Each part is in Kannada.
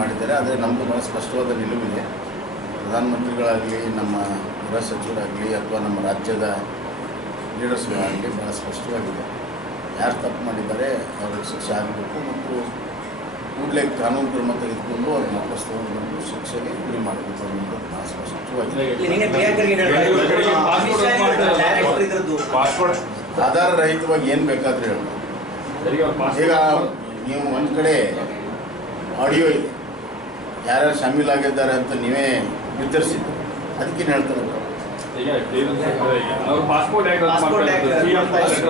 ಮಾಡಿದ್ದಾರೆ ಆದರೆ ನಮ್ಮದು ಭಾಳ ಸ್ಪಷ್ಟವಾದ ನಿಲುವಿದೆ. ಪ್ರಧಾನಮಂತ್ರಿಗಳಾಗಲಿ ನಮ್ಮ ಗೃಹ ಸಚಿವರಾಗಲಿ ಅಥವಾ ನಮ್ಮ ರಾಜ್ಯದ ಲೀಡರ್ಸ್ಗಳಾಗಲಿ ಭಾಳ ಸ್ಪಷ್ಟವಾಗಿದೆ. ಯಾರು ತಪ್ಪು ಮಾಡಿದ್ದಾರೆ ಅವ್ರಿಗೆ ಶಿಕ್ಷೆ ಆಗಬೇಕು ಮತ್ತು ಕೂಡಲೇ ಕಾನೂನು ಕ್ರಮ ತೆಗೆದುಕೊಂಡು ಅವ್ರ ವಾಪಸ್ ತಗೊಂಡು ಶಿಕ್ಷೆಗೆ ಗುರಿ ಮಾಡಬೇಕು ಅನ್ನೋದು ಭಾಳ ಸ್ಪಷ್ಟವಾಗಿದೆ. ಆಧಾರ ರಹಿತವಾಗಿ ಏನು ಬೇಕಾದ್ರೆ ಹೇಳ್ಬೋದು ಈಗ ನೀವು ಒಂದು ಕಡೆ ಆಡಿಯೋ ಇದೆ. ಯಾರ್ಯಾರು ಶಾಮೀಲಾಗಿದ್ದಾರೆ ಅಂತ ನೀವೇ ನಿರ್ಧರಿಸಿದ್ದು. ಅದಕ್ಕೆ ಹೇಳ್ತಾರೆ ರದ್ದು.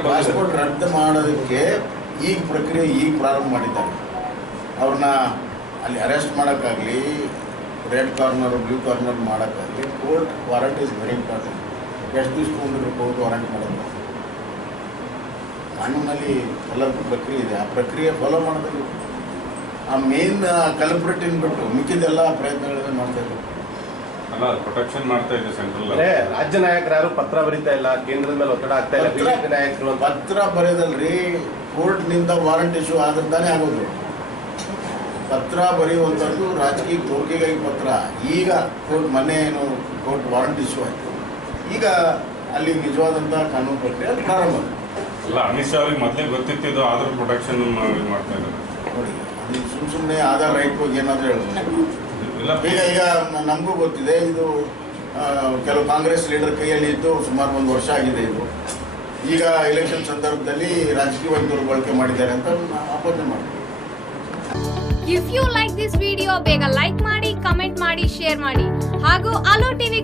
ಪಾಸ್ಪೋರ್ಟ್ ರದ್ದು ಮಾಡೋದಕ್ಕೆ ಈಗ ಪ್ರಕ್ರಿಯೆ ಈಗ ಪ್ರಾರಂಭ ಮಾಡಿದ್ದಾರೆ. ಅವ್ರನ್ನ ಅಲ್ಲಿ ಅರೆಸ್ಟ್ ಮಾಡೋಕ್ಕಾಗಲಿ red corner blue corner ಮಾಡೋಕ್ಕಾಗಲಿ court warrant is very important ಎಷ್ಟು ದಿವಸ ಒಂದು ಕೋರ್ಟ್ ವಾರಂಟ್ ಮಾಡೋದು? ಕಾನೂನಲ್ಲಿ ಎಲ್ಲರಿಗೂ ಪ್ರಕ್ರಿಯೆ ಇದೆ. ಆ ಪ್ರಕ್ರಿಯೆ ಫಾಲೋ ಮಾಡಬೇಕು ಆ ಮೇನ್ ಕಲ್ಪ್ರಿಟಿನ್ ಬಿಟ್ಟು ಮಿಕ್ಕಿದೆಲ್ಲ ಪ್ರಯತ್ನಗಳನ್ನ ಮಾಡ್ತಾ ಇದ್ದಾರೆ ಅಲ್ಲ ಪ್ರೊಟೆಕ್ಷನ್ ಮಾಡ್ತಾ ಇದೆ ಸೆಂಟ್ರಲ್ ಅಂದ್ರೆ ರಾಜ್ಯ ನಾಯಕರು ಯಾರು ಪತ್ರ ಬರೀತಾ ಇಲ್ಲ ಕೇಂದ್ರದ ಮೇಲೆ ಒತ್ತಡ ಆಗ್ತಾ ಇಲ್ಲ ಪತ್ರ- ಬಿಜೆಪಿ ನಾಯಕರು ಪತ್ರ ಬರೆದಲ್ರಿ ಕೋರ್ಟ್ನಿಂದ ವಾರಂಟ್ ಇಶ್ಯೂ ಆದ್ರೆ ತಾನೇ ಆಗೋದು. ಪತ್ರ ಬರೆಯುವಂಥದ್ದು ರಾಜಕೀಯ ತೋರಿಕೆಗಾಗಿ ಪತ್ರ. ಈಗ ಕೋರ್ಟ್ ಮೊನ್ನೆ ಏನು ಕೋರ್ಟ್ ವಾರಂಟ್ ಇಶ್ಯೂ ಆಯಿತು. ಈಗ ಅಲ್ಲಿ ನಿಜವಾದಂಥ ಕಾನೂನು ಪ್ರಕ್ರಿಯೆ ಪ್ರಾರಂಭ. ಆಗಿದೆ. ಅಲ್ಲ ಅಮಿತ್ ಶಾ ಅವ್ರಿಗೆ ಮೊದಲೇ ಗೊತ್ತಿತ್ತಿದ್ದು ಆಧಾರ್ ಪ್ರೊಟೆಕ್ಷನ್ ಮಾಡ್ತಾ ಇದ್ದಾರೆ ನೋಡಿ ಅದು ಸುಮ್ಮ ಸುಮ್ಮನೆ ಆಧಾರ್ ರೈಟ್ ಹೋಗಿ ಏನಾದರೂ ಹೇಳೋದು ಇಲ್ಲ. ಈಗ ಈಗ ನಮಗೂ ಗೊತ್ತಿದೆ ಇದು ಕೆಲವು ಕಾಂಗ್ರೆಸ್ ಲೀಡರ್ ಕೈಯಲ್ಲಿ ಇತ್ತು ಸುಮಾರು ಒಂದು ವರ್ಷ ಆಗಿದೆ ಇದು. ಈಗ ಎಲೆಕ್ಷನ್ ಸಂದರ್ಭದಲ್ಲಿ ರಾಜಕೀಯವಾಗಿ ದುರ್ಬಳಕೆ ಮಾಡಿದ್ದಾರೆ ಅಂತ ಆಪಾದನೆ ಮಾಡ್ತೀವಿ. If you like this video ಬೇಗ ಲೈಕ್ ಮಾಡಿ ಕಮೆಂಟ್ ಮಾಡಿ ಶೇರ್ ಮಾಡಿ. ಹಾಗೂ ಅಲೋ ಟಿವಿ